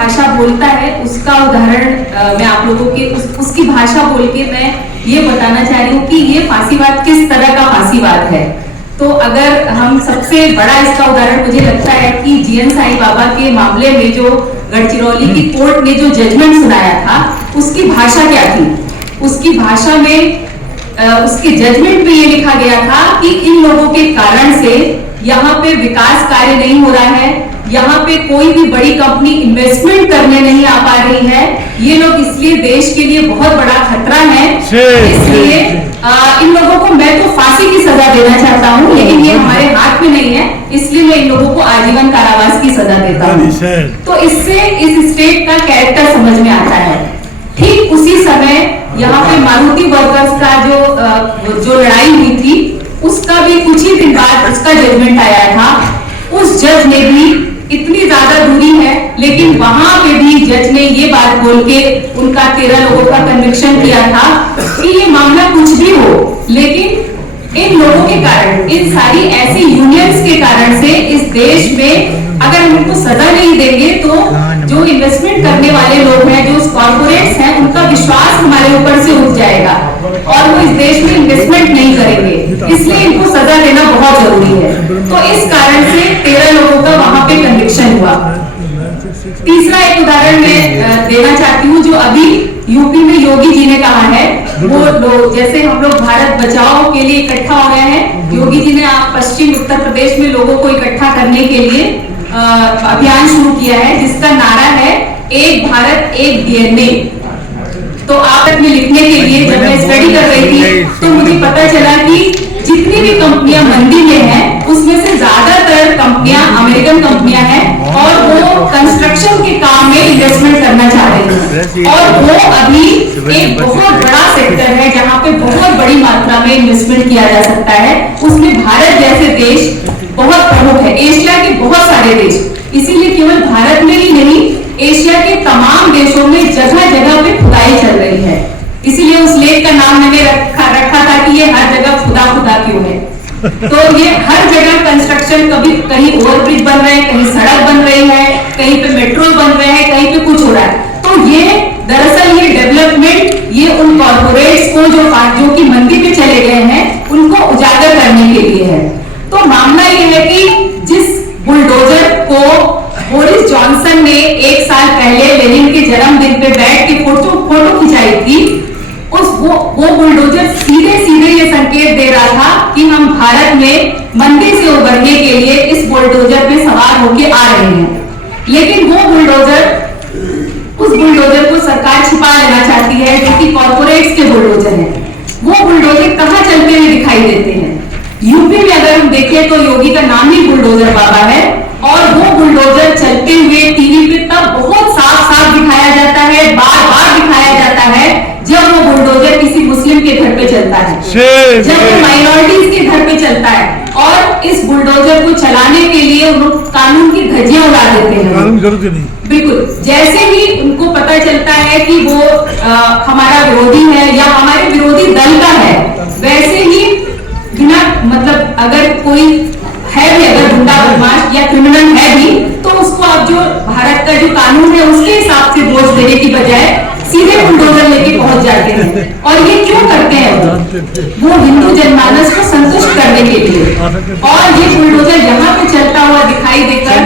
भाषा बोलता है उसका उदाहरण मैं आप लोगों के उसकी भाषा बोल के मैं ये बताना चाह रही हूँ कि ये फांसीवाद किस तरह का फांसीवाद है। तो अगर हम सबसे बड़ा इसका उदाहरण मुझे लगता है कि जीएन साईं बाबा के मामले में जो गढ़चिरौली की कोर्ट ने जो जजमेंट सुनाया था उसकी भाषा क्या थी। उसकी भाषा में उसके जजमेंट में ये लिखा गया था कि इन लोगों के कारण से यहाँ पे विकास कार्य नहीं हो रहा है, यहाँ पे कोई भी बड़ी कंपनी इन्वेस्टमेंट करने नहीं आ पा रही है, ये लोग इसलिए देश के लिए बहुत बड़ा खतरा है, इसलिए इन लोगों को मैं तो फांसी की सजा देना चाहता हूँ, लेकिन ये हमारे हाथ में नहीं है, इसलिए मैं इन लोगों को आजीवन कारावास की सजा देता हूँ। तो इससे इस स्टेट का कैरेक्टर समझ में आता है। ठीक उसी समय यहाँ पे मारुति वर्कर्स का जो लड़ाई हुई थी उसका भी कुछ ही दिन बाद उसका जजमेंट आया था। उस जज ने भी इतनी ज्यादा दूरी है, लेकिन वहां पे भी जज ने ये बात बोल के उनका 13 लोगों का कन्विक्शन किया था कि ये मामला कुछ भी हो, लेकिन इन लोगों के कारण, इन सारी ऐसी यूनियंस के कारण से इस देश में अगर हम इनको सजा नहीं देंगे तो जो इन्वेस्टमेंट करने वाले लोग हैं, जो कॉर्पोरेट्स हैं, उनका विश्वास हमारे ऊपर से उठ जाएगा और वो इस देश में इन्वेस्टमेंट नहीं करेंगे, इसलिए इनको सजा देना बहुत जरूरी है। तो इस कारण से 13 लोगों का वहां पे कन्विक्शन हुआ। तीसरा एक उदाहरण मैं देना चाहती हूँ जो अभी यूपी में योगी जी ने कहा है। वो लोग जैसे हम लोग भारत बचाओ के लिए इकट्ठा हो रहे हैं, योगी जी ने पश्चिम उत्तर प्रदेश में लोगों को इकट्ठा करने के लिए अभियान शुरू किया है जिसका नारा है एक भारत एक डीएनए। तो आप में लिखने के लिए जब मैं स्टडी कर रही थी तो मुझे पता चला कि जितनी भी कंपनियां मंदी में हैं उसमें से ज्यादातर कंपनियां अमेरिकन कंपनियां हैं और वो कंस्ट्रक्शन के काम में इन्वेस्टमेंट करना चाह रही हैं और वो अभी एक बहुत बड़ा सेक्टर है जहां पे बहुत बड़ी मात्रा में इन्वेस्टमेंट किया जा सकता है। उसमें भारत जैसे देश बहुत प्रमुख है, एशिया के बहुत सारे देश, इसीलिए केवल भारत में ही नहीं एशिया के तमाम देशों में जगह जगह पे खुदाई चल रही है। इसीलिए उस लेक का नाम मैंने रखा था कि ये हर जगह खुदा खुदा क्यों है। तो ये हर जगह कंस्ट्रक्शन, कभी कहीं ओवरब्रिज बन रहे हैं, कहीं सड़क बन रही है, कहीं पे मेट्रो बन रहे हैं, कहीं पे कुछ हो रहा है। तो ये दरअसल ये डेवलपमेंट ये उन कॉर्पोरेट्स को जो कि मंदी पे चले गए हैं उनको उजागर करने के लिए है। तो मामला ये है कि जिस बुलडोजर को बोरिस जॉनसन ने 1 साल पहले लेनिन के जन्मदिन पे बैठ के फोटो खिंचाई थी, वो बुलडोजर सीधे सीधे ये संकेत दे रहा था कि हम भारत में मंदी से उबरने के लिए इस बुलडोजर पे सवार होके आ रहे हैं। लेकिन उस बुलडोजर को सरकार छिपा लेना चाहती है जो कि कॉर्पोरेट्स के बुलडोजर हैं। वो बुलडोजर कहां चलते हुए दिखाई देते हैं? यूपी में अगर हम देखें तो योगी का नाम ही बुलडोजर बाबा है और वो बुलडोजर चलते हुए टीवी पे तब बहुत साफ साफ दिखाया जाता है, बार बार दिखाया जाता है जब वो बुलडोजर किसी मुस्लिम के घर पे चलता है, जब वो माइनॉरिटीज के घर पे चलता है और इस बुलडोजर को चलाने के लिए वो कानून की धज्जियां उड़ा देते हैं। बिल्कुल, जैसे ही उनको पता चलता है कि वो हमारा विरोधी है या हमारे विरोधी दल का है, वैसे ही बिना मतलब अगर कोई है भी, अगर गुंडा बदमाश या क्रिमिनल है भी, तो उसको अब जो भारत का जो कानून है उसके हिसाब से वोट देने की बजाय सीधे बुलडोजर लेके पहुंच जाते हैं। और ये क्यों करते हैं? वो हिंदू जनमानस को संतुष्ट करने के लिए। और ये बुलडोजर यहाँ पे चलता हुआ दिखाई देकर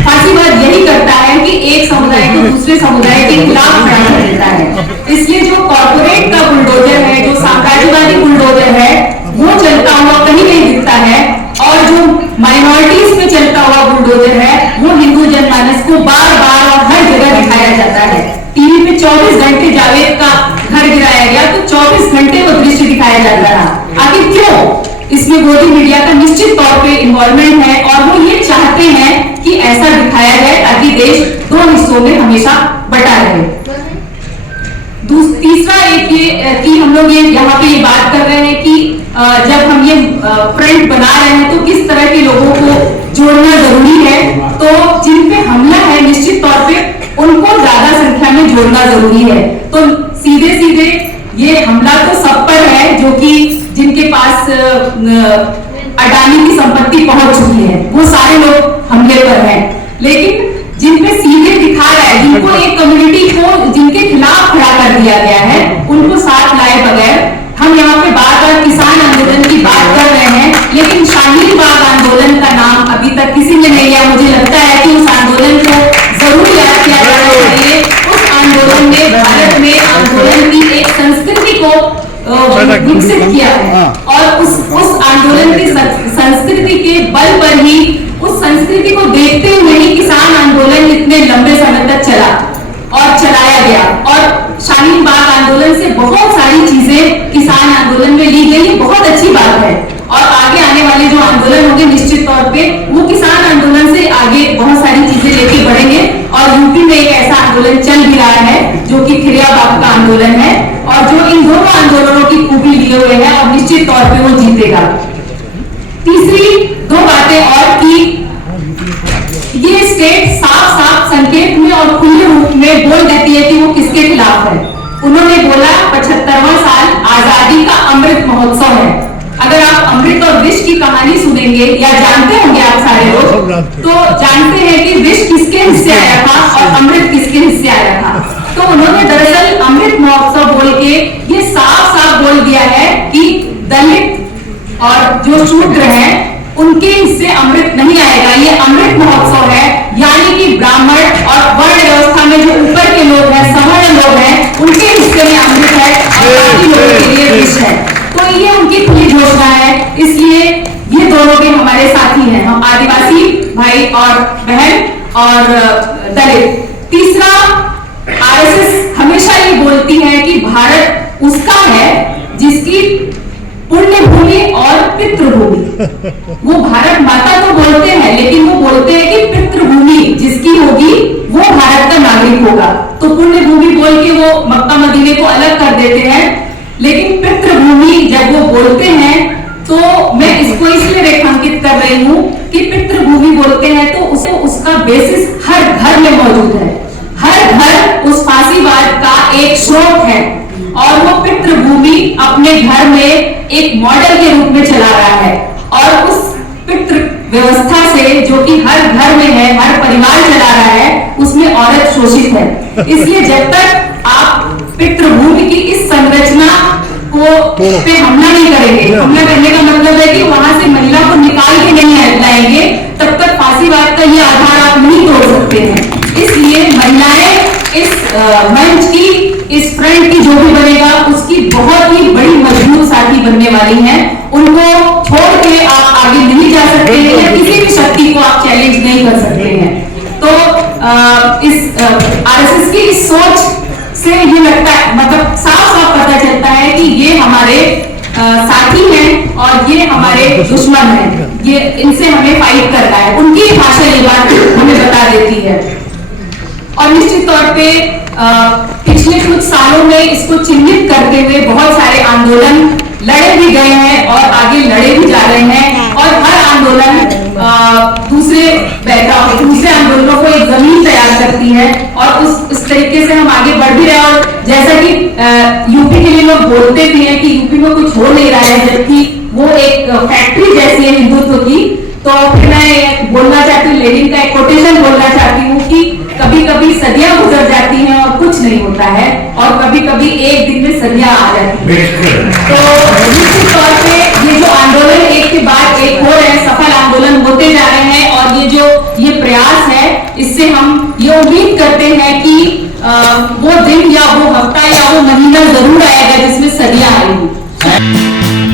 फांसीवाद यही करता है कि एक समुदाय को दूसरे समुदाय के खिलाफ खड़ा कर देता है। इसलिए जो कॉर्पोरेट का बुलडोजर है, जो साम्राज्यवादी बुलडोजर है, वो चलता हुआ कहीं नहीं दिखता है और जो माइनॉरिटीज में चलता हुआ बुलडोजर है वो हिंदू जनमानस को बार बार और हर जगह दिखाया जाता है। टीवी पे 24 घंटे जावेद का घर गिराया गया तो 24 घंटे वो दृश्य दिखाया जाता रहा। आखिर क्यों? इसमें मोदी मीडिया का निश्चित तौर पे इन्वॉल्वमेंट है और वो ये चाहते हैं कि ऐसा दिखाया जाए ताकि देश 2 हिस्सों में हमेशा बटा रहे। तीसरा एक ये कि हम लोग ये यहाँ पे ये बात कर रहे हैं कि जब हम ये फ्रंट बना रहे हैं तो किस तरह के लोगों को जोड़ना जरूरी है। तो जिन पे हमला है निश्चित तौर पे उनको ज्यादा संख्या में जोड़ना जरूरी है। तो सीधे सीधे ये हमला तो सब पर है जो कि जिनके पास अडानी की संपत्ति पहुंच चुकी है, वो सारे लोग हमले पर हैं। लेकिन जिन पे सीधे दिखा रहा है है, जिनको एक कम्युनिटी को जिनके खिलाफ खड़ा कर दिया गया है, उनको साथ लाए बगैर हम यहाँ पे बार बार किसान आंदोलन की बात कर रहे हैं, लेकिन शाहीन बाग आंदोलन का नाम अभी तक किसी ने नहीं लिया। मुझे लगता है कि उस आंदोलन को जरूर याद किया जाना चाहिए। उस आंदोलन ने भारत में आंदोलन की एक संस्कृति को विकसित किया है और उस आंदोलन की संस्कृति के बल पर ही, उस संस्कृति को देखते हुए ही किसान आंदोलन इतने लंबे समय तक चला और चलाया गया। और शाहीन बाग आंदोलन से बहुत सारी चीजें किसान आंदोलन में ली गई, ये बहुत अच्छी बात है। और आगे आने वाले जो आंदोलन होंगे निश्चित तौर पे वो किसान आंदोलन से आगे बहुत सारी चीजें लेके बढ़ेंगे। और यूपी में एक ऐसा आंदोलन चल भी रहा है जो कि खिरिया बाग का आंदोलन है और जो इन दोनों आंदोलनों की खूबी लिए हुए है और निश्चित तौर पे वो जीतेगा। तीसरी दो बातें और कि ये स्टेट साफ साफ संकेत में और खुले रूप में बोल देती है कि वो किसके खिलाफ है। उन्होंने बोला 75वां साल आजादी का अमृत महोत्सव है। अगर आप अमृत और विष की कहानी सुनेंगे या जानते होंगे आप सारे लोग, तो जानते हैं कि विष किसके हिस्से आया था और अमृत किसके हिस्से आया था। तो उन्होंने दरअसल अमृत महोत्सव बोल के ये साफ साफ बोल दिया है कि दलित और जो शूद्र हैं उनके हिस्से अमृत नहीं आएगा। ये अमृत महोत्सव है, यानी कि ब्राह्मण और वर्ण व्यवस्था में जो ऊपर के लोग हैं, सवर्ण लोग हैं, उनके हिस्से में अमृत है और बाकी लोगों के लिए विष है। तो ये उनकी खुली घोषणा है, इसलिए ये दोनों भी हमारे साथी हैं, हम आदिवासी भाई और बहन और दलित। तीसरा, आरएसएस हमेशा ये बोलती है कि भारत उसका है जिसकी पुण्य भूमि और पितृभूमि। वो भारत माता तो बोलते हैं, लेकिन वो बोलते हैं कि पितृभूमि जिसकी होगी वो भारत का नागरिक होगा। तो पुण्य भूमि बोल के वो मक्का मदीने को अलग कर देते हैं, लेकिन पितृभूमि जब वो बोलते हैं तो मैं इसको इसलिए रेखांकित कर रही हूँ कि पितृभूमि बोलते हैं तो उसे उसका बेसिस हर घर में मौजूद है। हर घर उस फांसीवाद का एक स्रोत है और वो पितृभूमि अपने घर में एक मॉडल के रूप में चला रहा है। और उस पितृ व्यवस्था से जो कि हर घर में है, हर परिवार चला रहा है, उसमें औरत शोषित है। इसलिए जब तक आप पितृभूमि की इस संरचना को पे हमला नहीं करेंगे, हमला करने का मतलब है कि वहां से महिला को निकाल के नहीं लाएंगे, तब तक फांसीवाद का ये आधार आप नहीं तोड़ सकते हैं। इसलिए महिलाएं इस मंच की, इस फ्रंट की जो भी बनेगा उसकी बहुत ही बड़ी मजबूत साथी बनने वाली हैं। उनको छोड़ के आप आगे नहीं जा सकते हैं या किसी भी शक्ति को आप चैलेंज नहीं कर सकते हैं। तो इस आरएसएस की इस सोच से ये लगता है, मतलब साफ साफ पता चलता है कि ये हमारे साथी हैं और ये हमारे दुश्मन हैं। ये इनसे हमें फाइट करना है। उनकी भाषा ये बात हमें बता देती है। और निश्चित तौर पे पिछले कुछ सालों में इसको चिन्हित करते हुए बहुत सारे आंदोलन लड़े भी गए हैं और आगे लड़े भी जा रहे हैं। और हर आंदोलन दूसरे आंदोलनों को एक जमीन तैयार करती है और उस तरीके से हम आगे बढ़ भी रहे हैं। और जैसा कि यूपी के लिए लोग बोलते भी हैं कि यूपी में कुछ हो नहीं रहा है, जबकि वो एक फैक्ट्री जैसी है हिंदुत्व की। तो फिर मैं बोलना चाहती हूँ, लेनिन का एक कोटेशन बोलना चाहती हूँ कि कभी कभी सदियां गुजर जाती हैं और कुछ नहीं होता है, और कभी कभी एक दिन में सदियां आ जाती हैं। तो निश्चित तौर पे ये जो आंदोलन एक के बाद एक हो रहे हैं, सफल आंदोलन होते जा रहे हैं। और ये प्रयास है, इससे हम ये उम्मीद करते हैं कि वो दिन या वो हफ्ता या वो महीना जरूर आएगा जिसमें सदियां आएंगी।